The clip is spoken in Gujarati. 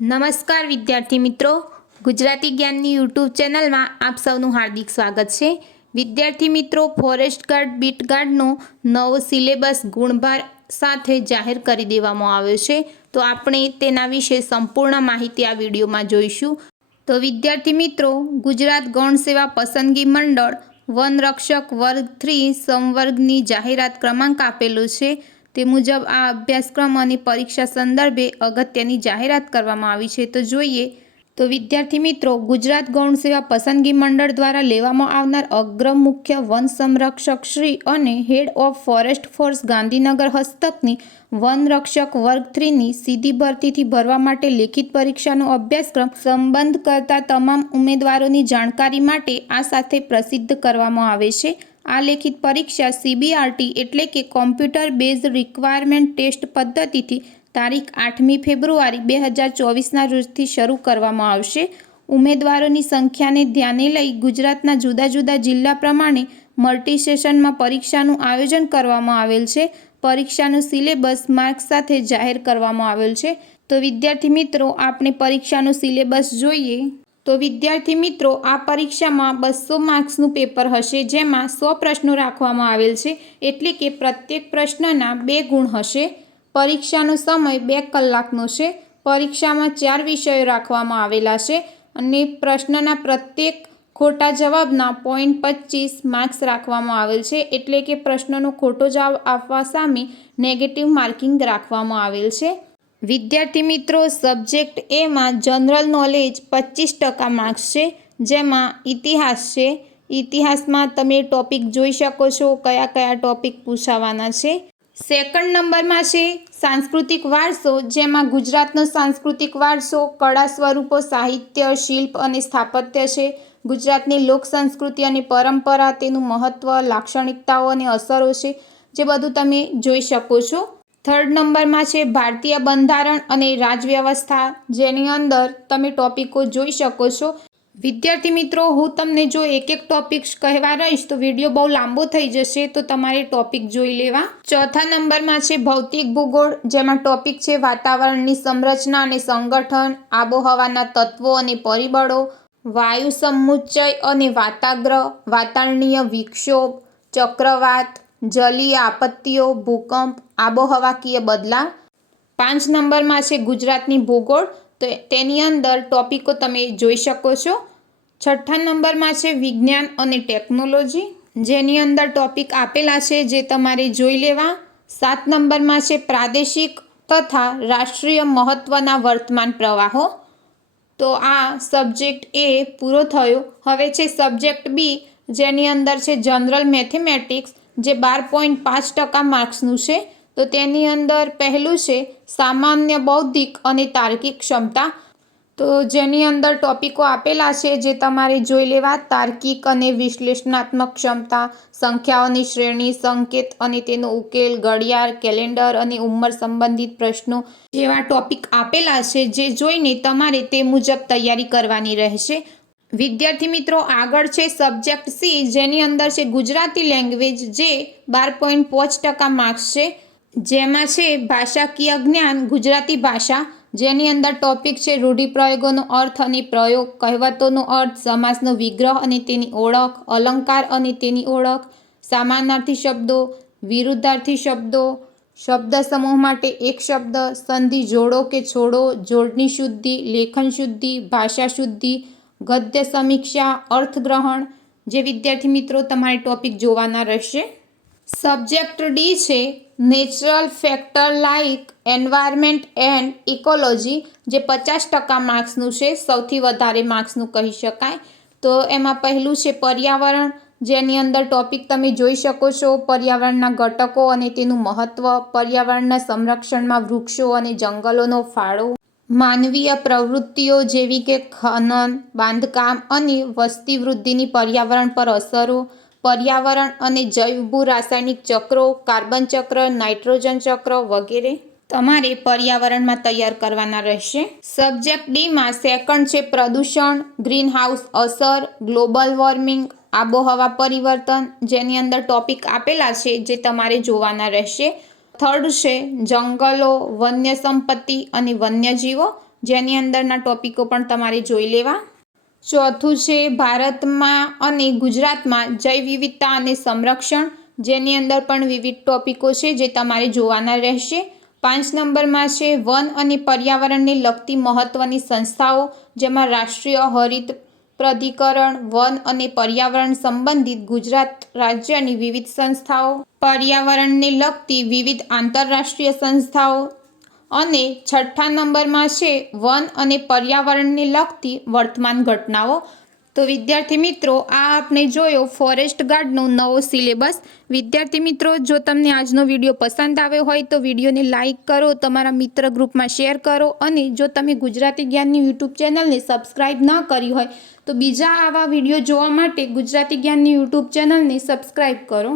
નમસ્કાર વિદ્યાર્થી મિત્રો, ગુજરાતી જ્ઞાનની યુટ્યુબ ચેનલમાં આપ સૌનું હાર્દિક સ્વાગત છે. વિદ્યાર્થી મિત્રો, ફોરેસ્ટ ગાર્ડ બીટ ગાર્ડનો નવો સિલેબસ ગુણભાર સાથે જાહેર કરી દેવામાં આવ્યો છે. તો આપણે તેના વિશે સંપૂર્ણ માહિતી આ વિડીયોમાં જોઈશું. તો વિદ્યાર્થી મિત્રો, ગુજરાત ગૌણ સેવા પસંદગી મંડળ વનરક્ષક વર્ગ 3 સંવર્ગની જાહેરાત ક્રમાંક આપેલો છે. તે મુજબ આ અભ્યાસક્રમ અને પરીક્ષા સંદર્ભે અગત્યની જાહેરાત કરવામાં આવી છે. તો જોઈએ તો વિદ્યાર્થી મિત્રો, ગુજરાત ગૌણ સેવા પસંદગી મંડળ દ્વારા લેવામાં આવનાર અગ્ર મુખ્ય વન સંરક્ષક શ્રી અને head of forest force Gandhinagar હસ્તકની વનરક્ષક વર્ગ 3ની સીધી ભરતીથી ભરવા માટે લેખિત પરીક્ષાનો અભ્યાસક્રમ સંબંધ કરતા તમામ ઉમેદવારોની જાણકારી માટે આ સાથે પ્રસિદ્ધ કરવામાં આવે છે. આ લેખિત પરીક્ષા CBRT એટલે કે કોમ્પ્યુટર બેઝડ રિક્વાયરમેન્ટ ટેસ્ટ પદ્ધતિથી તારીખ 8મી ફેબ્રુઆરી 2024ના રોજથી શરૂ કરવામાં આવશે. ઉમેદવારોની સંખ્યાને ધ્યાને લઈ ગુજરાતના જુદા જુદા જિલ્લા પ્રમાણે મલ્ટી સેશનમાં પરીક્ષાનું આયોજન કરવામાં આવેલ છે. પરીક્ષાનું સિલેબસ માર્ક સાથે જાહેર કરવામાં આવેલ છે. તો વિદ્યાર્થી મિત્રો, આપણે પરીક્ષાનું સિલેબસ જોઈએ તો વિદ્યાર્થી મિત્રો, આ પરીક્ષામાં 200 માર્ક્સનું પેપર હશે, જેમાં 100 પ્રશ્નો રાખવામાં આવેલ છે, એટલે કે પ્રત્યેક પ્રશ્નના 2 ગુણ હશે. પરીક્ષાનો સમય 2 કલાકનો છે. પરીક્ષામાં 4 વિષયો રાખવામાં આવેલા છે અને પ્રશ્નના પ્રત્યેક ખોટા જવાબના 0.25 માર્ક્સ રાખવામાં આવેલ છે, એટલે કે પ્રશ્નનો ખોટો જવાબ આપવા સામે નેગેટિવ માર્કિંગ રાખવામાં આવેલ છે. વિદ્યાર્થી મિત્રો, સબ્જેક્ટ એમાં જનરલ નોલેજ 25% માર્ક્સ છે, જેમાં ઇતિહાસ છે. ઇતિહાસમાં તમે ટોપિક જોઈ શકો છો કયા કયા ટોપિક પૂછાવાના છે. સેકન્ડ નંબરમાં છે સાંસ્કૃતિક વારસો, જેમાં ગુજરાતનો સાંસ્કૃતિક વારસો, કળા સ્વરૂપો, સાહિત્ય, શિલ્પ અને સ્થાપત્ય છે. ગુજરાતની લોક સંસ્કૃતિ અને પરંપરા, તેનું મહત્ત્વ, લાક્ષણિકતાઓ અને અસરો છે, જે બધું તમે જોઈ શકો છો. થર્ડ નંબરમાં છે ભારતીય બંધારણ અને રાજવ્યવસ્થા, જેની અંદર તમે ટોપિકો જોઈ શકો છો. વિદ્યાર્થી મિત્રો, હું તમને જો એક એક ટોપિક કહેવા રહીશ તો વિડીયો બહુ લાંબો થઈ જશે, તો તમારે ટોપિક જોઈ લેવા. ચોથા નંબરમાં છે ભૌતિક ભૂગોળ, જેમાં ટોપિક છે વાતાવરણની સંરચના અને સંગઠન, આબોહવાના તત્વો અને પરિબળો, વાયુ સમુચ્ચય અને વાતાગ્રહ, વાતાવરણીય વિક્ષોભ, ચક્રવાત, જલીય આપત્તિઓ, ભૂકંપ, આબોહવાકીય બદલાવ. 5 નંબરમાં છે ગુજરાતની ભૂગોળ, તો તેની અંદર ટોપિકો તમે જોઈ શકો છો. છઠ્ઠા નંબરમાં છે વિજ્ઞાન અને ટેકનોલોજી, જેની અંદર ટોપિક આપેલા છે, જે તમારે જોઈ લેવા. 7 નંબરમાં છે પ્રાદેશિક તથા રાષ્ટ્રીય મહત્ત્વના વર્તમાન પ્રવાહો. તો આ સબ્જેક્ટ એ પૂરો થયો. હવે છે સબ્જેક્ટ બી, જેની અંદર છે જનરલ મેથેમેટિક્સ, જે 12.5% માર્ક્સનું છે. તો તેની અંદર પહેલું છે સામાન્ય બૌદ્ધિક અને તાર્કિક ક્ષમતા, તો જેની અંદર ટોપિકો આપેલા છે, જે તમારે જોઈ લેવા. તાર્કિક અને વિશ્લેષણાત્મક ક્ષમતા, સંખ્યાઓની શ્રેણી, સંકેત અને તેનો ઉકેલ, ઘડિયાળ, કેલેન્ડર અને ઉંમર સંબંધિત પ્રશ્નો જેવા ટોપિક આપેલા છે, જે જોઈને તમારે તે મુજબ તૈયારી કરવાની રહેશે. વિદ્યાર્થી મિત્રો, આગળ છે સબ્જેક્ટ સી, જેની અંદર છે ગુજરાતી લેંગ્વેજ, જે 12.5% માર્ક્સ છે, જેમાં છે ભાષાકીય જ્ઞાન, ગુજરાતી ભાષા, જેની અંદર ટોપિક છે રૂઢિપ્રયોગોનો અર્થ અને પ્રયોગ, કહેવતોનો અર્થ, સમાસનો વિગ્રહ અને તેની ઓળખ, અલંકાર અને તેની ઓળખ, સમાનાર્થી શબ્દો, વિરુદ્ધાર્થી શબ્દો, શબ્દ સમૂહ માટે એક શબ્દ, સંધિ જોડો કે છોડો, જોડની શુદ્ધિ, લેખન શુદ્ધિ, ભાષા શુદ્ધિ, ગદ્ય સમીક્ષા, અર્થગ્રહણ, જે વિદ્યાર્થી મિત્રો તમારે ટોપિક જોવાના રહેશે. સબ્જેક્ટ ડી છે natural factor like environment and ecology, જે 50% માર્ક્સનું છે, સૌથી વધારે માર્ક્સનું કહી શકાય. તો એમાં પહેલું છે પર્યાવરણ, જેની અંદર ટોપિક તમે જોઈ શકો છો પર્યાવરણના ઘટકો અને તેનું મહત્ત્વ, પર્યાવરણના સંરક્ષણમાં વૃક્ષો અને જંગલોનો ફાળો, માનવીય પ્રવૃત્તિઓ જેવી કે ખનન, બાંધકામ અને વસ્તી વૃદ્ધિની પર્યાવરણ પર અસરો, પર્યાવરણ અને જૈવ રાસાયણિક ચક્રો, કાર્બન ચક્ર, નાઇટ્રોજન ચક્ર વગેરે તમારે પર્યાવરણમાં તૈયાર કરવાના રહેશે. સબ્જેક્ટ ડીમાં સેકન્ડ છે પ્રદૂષણ, ગ્રીનહાઉસ અસર, ગ્લોબલ વોર્મિંગ, આબોહવા પરિવર્તન, જેની અંદર ટોપિક આપેલા છે, જે તમારે જોવાના રહેશે. થર્ડ છે જંગલો, વન્ય સંપત્તિ અને વન્યજીવો, જેની અંદરના ટોપિકો પણ તમારે જોઈ લેવા। ચોથું છે ભારતમાં અને ગુજરાતમાં જૈવ વિવિધતા અને સંરક્ષણ, જેની અંદર પણ વિવિધ ટોપિકો છે જે તમારે જોવાના રહેશે। 5 નંબરમાં છે વન અને પર્યાવરણને લગતી મહત્વની સંસ્થાઓ, જેમાં રાષ્ટ્રીય હરિત પ્રાધિકરણ, વન અને પર્યાવરણ સંબંધિત ગુજરાત રાજ્યની વિવિધ સંસ્થાઓ, પર્યાવરણને લગતી વિવિધ આંતરરાષ્ટ્રીય સંસ્થાઓ અને 6થા નંબરમાં છે વન અને પર્યાવરણને લગતી વર્તમાન ઘટનાઓ। તો વિદ્યાર્થી મિત્રો, આ આપણે જોયો ફોરેસ્ટ ગાર્ડનો નવો સિલેબસ। વિદ્યાર્થી મિત્રો, જો તમને આજનો વિડીયો પસંદ આવ્યો હોય તો વિડીયોને લાઇક કરો, તમારા મિત્ર ગ્રુપમાં શેર કરો અને જો તમે ગુજરાતી જ્ઞાનની યુટ્યુબ ચેનલને સબસ્ક્રાઇબ ન કરી હોય તો બીજા આવા વિડીયો જોવા માટે ગુજરાતી જ્ઞાનની યુટ્યુબ ચેનલને સબસ્ક્રાઇબ કરો।